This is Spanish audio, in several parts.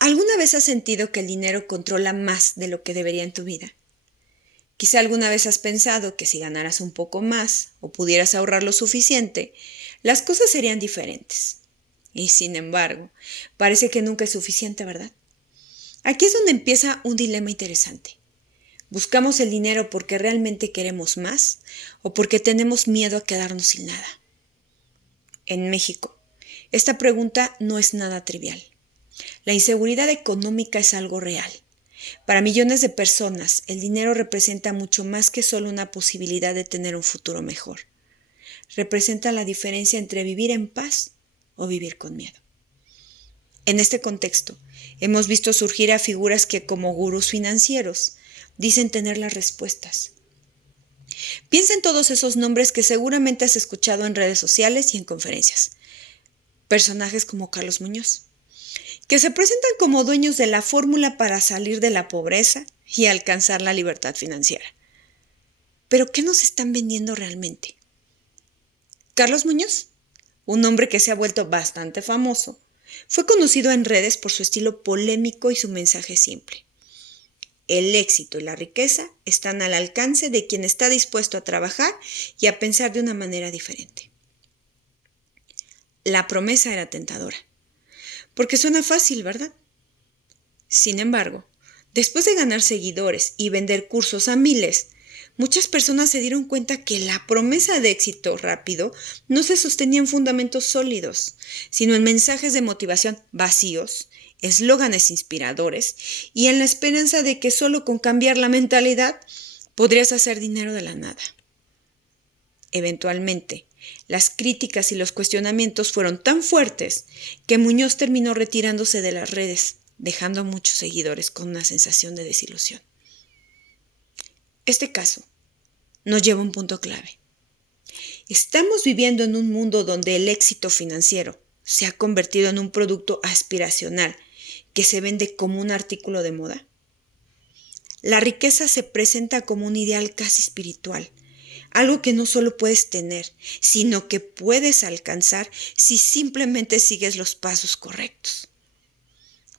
¿Alguna vez has sentido que el dinero controla más de lo que debería en tu vida? Quizá alguna vez has pensado que si ganaras un poco más o pudieras ahorrar lo suficiente, las cosas serían diferentes. Y sin embargo, parece que nunca es suficiente, ¿verdad? Aquí es donde empieza un dilema interesante. ¿Buscamos el dinero porque realmente queremos más o porque tenemos miedo a quedarnos sin nada? En México, esta pregunta no es nada trivial. La inseguridad económica es algo real. Para millones de personas, el dinero representa mucho más que solo una posibilidad de tener un futuro mejor. Representa la diferencia entre vivir en paz o vivir con miedo. En este contexto, hemos visto surgir a figuras que, como gurús financieros, dicen tener las respuestas. Piensa en todos esos nombres que seguramente has escuchado en redes sociales y en conferencias. Personajes como Carlos Muñoz, que se presentan como dueños de la fórmula para salir de la pobreza y alcanzar la libertad financiera. ¿Pero qué nos están vendiendo realmente? Carlos Muñoz, un hombre que se ha vuelto bastante famoso, fue conocido en redes por su estilo polémico y su mensaje simple. El éxito y la riqueza están al alcance de quien está dispuesto a trabajar y a pensar de una manera diferente. La promesa era tentadora, porque suena fácil, ¿verdad? Sin embargo, después de ganar seguidores y vender cursos a miles, muchas personas se dieron cuenta que la promesa de éxito rápido no se sostenía en fundamentos sólidos, sino en mensajes de motivación vacíos, eslóganes inspiradores y en la esperanza de que solo con cambiar la mentalidad podrías hacer dinero de la nada. Eventualmente, las críticas y los cuestionamientos fueron tan fuertes que Muñoz terminó retirándose de las redes, dejando a muchos seguidores con una sensación de desilusión. Este caso nos lleva a un punto clave. Estamos viviendo en un mundo donde el éxito financiero se ha convertido en un producto aspiracional que se vende como un artículo de moda. La riqueza se presenta como un ideal casi espiritual, algo que no solo puedes tener, sino que puedes alcanzar si simplemente sigues los pasos correctos.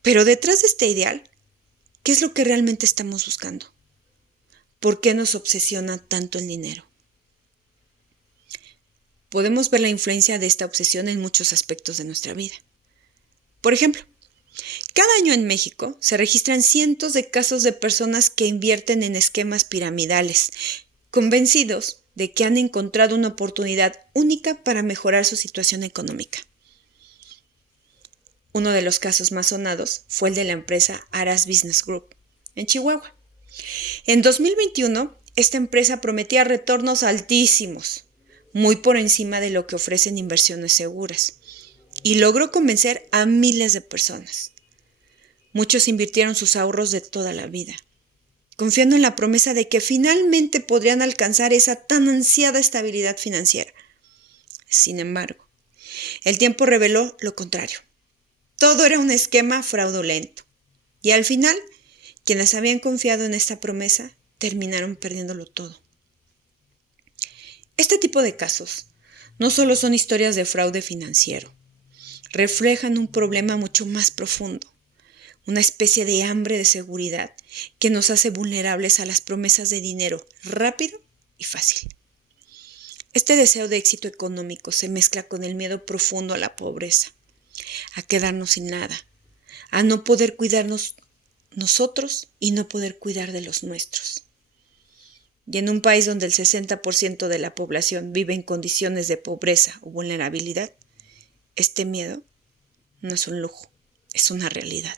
Pero detrás de este ideal, ¿qué es lo que realmente estamos buscando? ¿Por qué nos obsesiona tanto el dinero? Podemos ver la influencia de esta obsesión en muchos aspectos de nuestra vida. Por ejemplo, cada año en México se registran cientos de casos de personas que invierten en esquemas piramidales, convencidos de que han encontrado una oportunidad única para mejorar su situación económica. Uno de los casos más sonados fue el de la empresa Aras Business Group, en Chihuahua. En 2021, esta empresa prometía retornos altísimos, muy por encima de lo que ofrecen inversiones seguras, y logró convencer a miles de personas. Muchos invirtieron sus ahorros de toda la vida, confiando en la promesa de que finalmente podrían alcanzar esa tan ansiada estabilidad financiera. Sin embargo, el tiempo reveló lo contrario. Todo era un esquema fraudulento, y al final, quienes habían confiado en esta promesa terminaron perdiéndolo todo. Este tipo de casos no solo son historias de fraude financiero, reflejan un problema mucho más profundo, una especie de hambre de seguridad que nos hace vulnerables a las promesas de dinero rápido y fácil. Este deseo de éxito económico se mezcla con el miedo profundo a la pobreza, a quedarnos sin nada, a no poder cuidarnos nosotros y no poder cuidar de los nuestros. Y en un país donde el 60% de la población vive en condiciones de pobreza o vulnerabilidad, este miedo no es un lujo, es una realidad.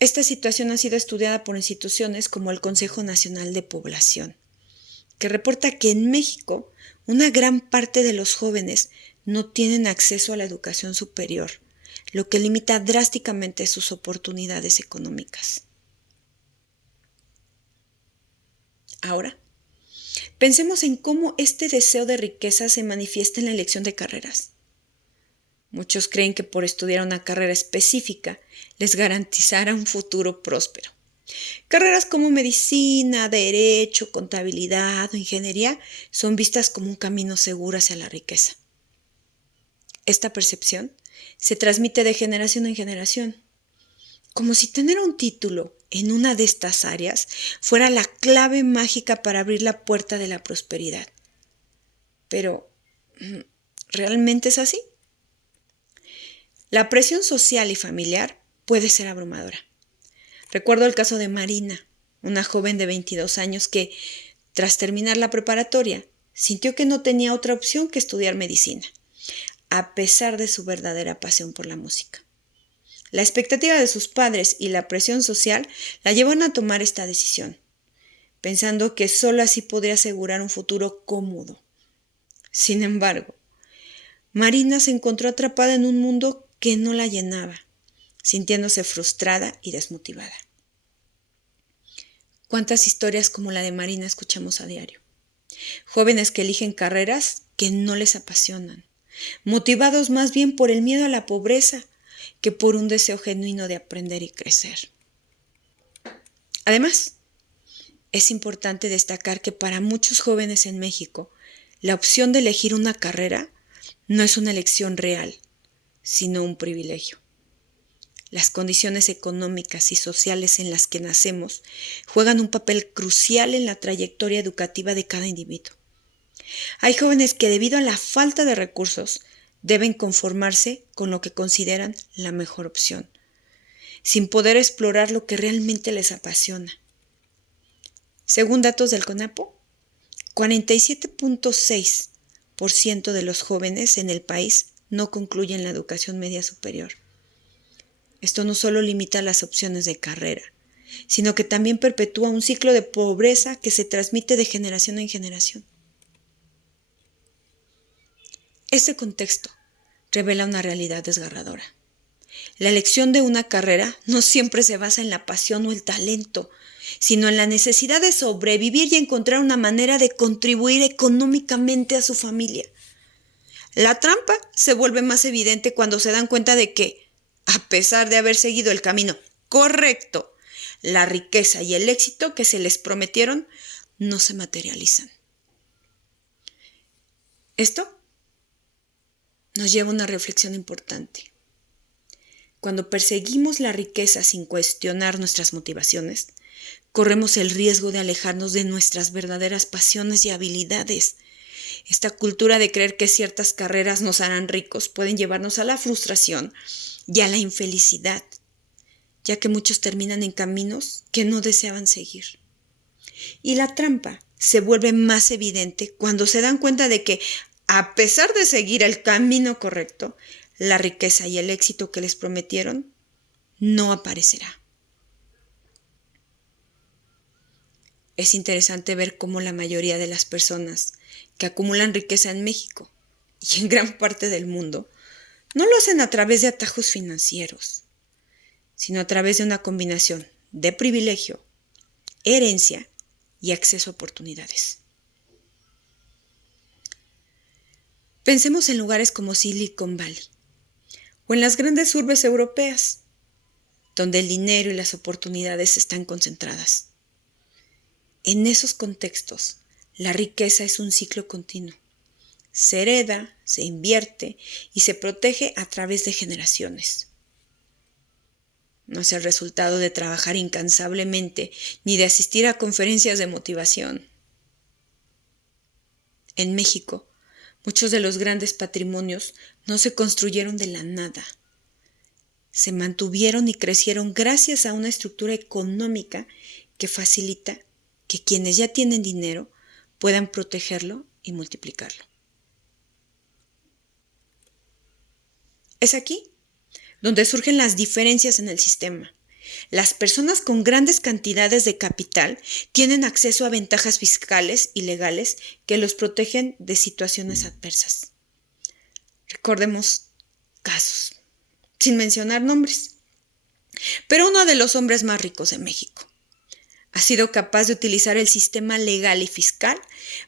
Esta situación ha sido estudiada por instituciones como el Consejo Nacional de Población, que reporta que en México una gran parte de los jóvenes no tienen acceso a la educación superior, lo que limita drásticamente sus oportunidades económicas. Ahora, pensemos en cómo este deseo de riqueza se manifiesta en la elección de carreras. Muchos creen que por estudiar una carrera específica les garantizará un futuro próspero. Carreras como medicina, derecho, contabilidad o ingeniería son vistas como un camino seguro hacia la riqueza. Esta percepción se transmite de generación en generación, como si tener un título en una de estas áreas fuera la clave mágica para abrir la puerta de la prosperidad. Pero, ¿realmente es así? La presión social y familiar puede ser abrumadora. Recuerdo el caso de Marina, una joven de 22 años que, tras terminar la preparatoria, sintió que no tenía otra opción que estudiar medicina, a pesar de su verdadera pasión por la música. La expectativa de sus padres y la presión social la llevaron a tomar esta decisión, pensando que solo así podría asegurar un futuro cómodo. Sin embargo, Marina se encontró atrapada en un mundo que no la llenaba, sintiéndose frustrada y desmotivada. ¿Cuántas historias como la de Marina escuchamos a diario? Jóvenes que eligen carreras que no les apasionan, motivados más bien por el miedo a la pobreza que por un deseo genuino de aprender y crecer. Además, es importante destacar que para muchos jóvenes en México, la opción de elegir una carrera no es una elección real, sino un privilegio. Las condiciones económicas y sociales en las que nacemos juegan un papel crucial en la trayectoria educativa de cada individuo. Hay jóvenes que, debido a la falta de recursos, deben conformarse con lo que consideran la mejor opción, sin poder explorar lo que realmente les apasiona. Según datos del CONAPO, 47.6% de los jóvenes en el país no concluyen la educación media superior. Esto no solo limita las opciones de carrera, sino que también perpetúa un ciclo de pobreza que se transmite de generación en generación. Este contexto revela una realidad desgarradora. La elección de una carrera no siempre se basa en la pasión o el talento, sino en la necesidad de sobrevivir y encontrar una manera de contribuir económicamente a su familia. La trampa se vuelve más evidente cuando se dan cuenta de que, a pesar de haber seguido el camino correcto, la riqueza y el éxito que se les prometieron no se materializan. Esto nos lleva a una reflexión importante. Cuando perseguimos la riqueza sin cuestionar nuestras motivaciones, corremos el riesgo de alejarnos de nuestras verdaderas pasiones y habilidades. Esta cultura de creer que ciertas carreras nos harán ricos pueden llevarnos a la frustración y a la infelicidad, ya que muchos terminan en caminos que no deseaban seguir. Y la trampa se vuelve más evidente cuando se dan cuenta de que, a pesar de seguir el camino correcto, la riqueza y el éxito que les prometieron no aparecerá. Es interesante ver cómo la mayoría de las personas que acumulan riqueza en México y en gran parte del mundo no lo hacen a través de atajos financieros, sino a través de una combinación de privilegio, herencia y acceso a oportunidades. Pensemos en lugares como Silicon Valley o en las grandes urbes europeas, donde el dinero y las oportunidades están concentradas. En esos contextos, la riqueza es un ciclo continuo. Se hereda, se invierte y se protege a través de generaciones. No es el resultado de trabajar incansablemente ni de asistir a conferencias de motivación. En México, muchos de los grandes patrimonios no se construyeron de la nada. Se mantuvieron y crecieron gracias a una estructura económica que facilita que quienes ya tienen dinero puedan protegerlo y multiplicarlo. Es aquí donde surgen las diferencias en el sistema. Las personas con grandes cantidades de capital tienen acceso a ventajas fiscales y legales que los protegen de situaciones adversas. Recordemos casos, sin mencionar nombres. Pero uno de los hombres más ricos de México ha sido capaz de utilizar el sistema legal y fiscal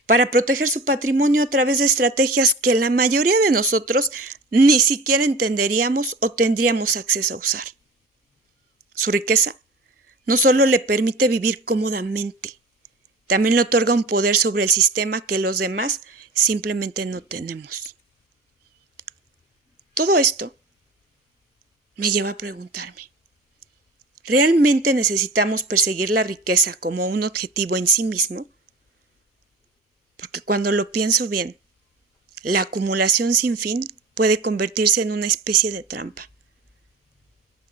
para proteger su patrimonio a través de estrategias que la mayoría de nosotros ni siquiera entenderíamos o tendríamos acceso a usar. Su riqueza no solo le permite vivir cómodamente, también le otorga un poder sobre el sistema que los demás simplemente no tenemos. Todo esto me lleva a preguntarme, ¿realmente necesitamos perseguir la riqueza como un objetivo en sí mismo? Porque cuando lo pienso bien, la acumulación sin fin puede convertirse en una especie de trampa.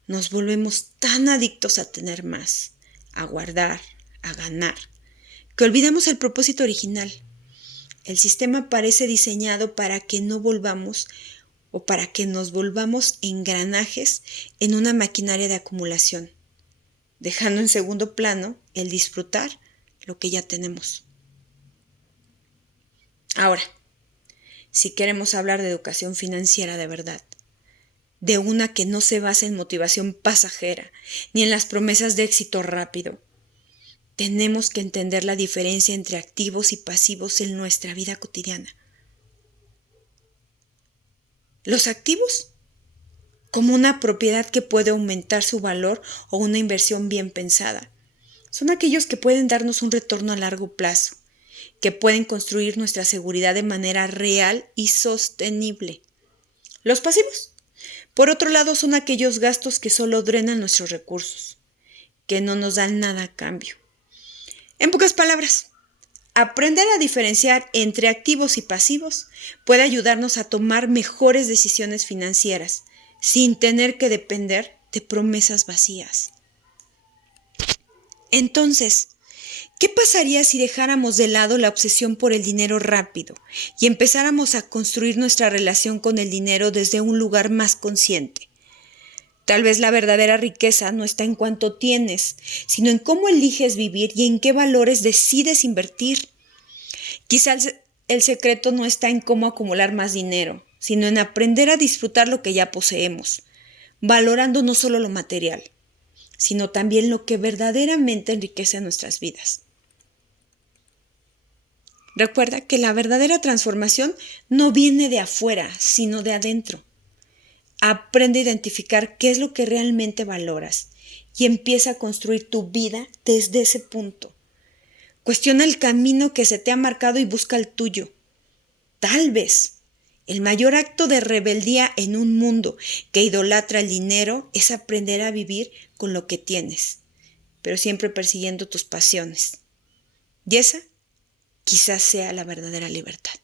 Nos volvemos tan adictos a tener más, a guardar, a ganar, que olvidamos el propósito original. El sistema parece diseñado para que no volvamos o para que nos volvamos engranajes en una maquinaria de acumulación, dejando en segundo plano el disfrutar lo que ya tenemos. Ahora, si queremos hablar de educación financiera de verdad, de una que no se basa en motivación pasajera ni en las promesas de éxito rápido, tenemos que entender la diferencia entre activos y pasivos en nuestra vida cotidiana. Los activos, como una propiedad que puede aumentar su valor o una inversión bien pensada, son aquellos que pueden darnos un retorno a largo plazo, que pueden construir nuestra seguridad de manera real y sostenible. Los pasivos, por otro lado, son aquellos gastos que solo drenan nuestros recursos, que no nos dan nada a cambio. En pocas palabras, aprender a diferenciar entre activos y pasivos puede ayudarnos a tomar mejores decisiones financieras sin tener que depender de promesas vacías. Entonces, ¿qué pasaría si dejáramos de lado la obsesión por el dinero rápido y empezáramos a construir nuestra relación con el dinero desde un lugar más consciente? Tal vez la verdadera riqueza no está en cuánto tienes, sino en cómo eliges vivir y en qué valores decides invertir. Quizás el secreto no está en cómo acumular más dinero, sino en aprender a disfrutar lo que ya poseemos, valorando no solo lo material, sino también lo que verdaderamente enriquece nuestras vidas. Recuerda que la verdadera transformación no viene de afuera, sino de adentro. Aprende a identificar qué es lo que realmente valoras y empieza a construir tu vida desde ese punto. Cuestiona el camino que se te ha marcado y busca el tuyo. Tal vez el mayor acto de rebeldía en un mundo que idolatra el dinero es aprender a vivir con lo que tienes, pero siempre persiguiendo tus pasiones. Y esa quizás sea la verdadera libertad.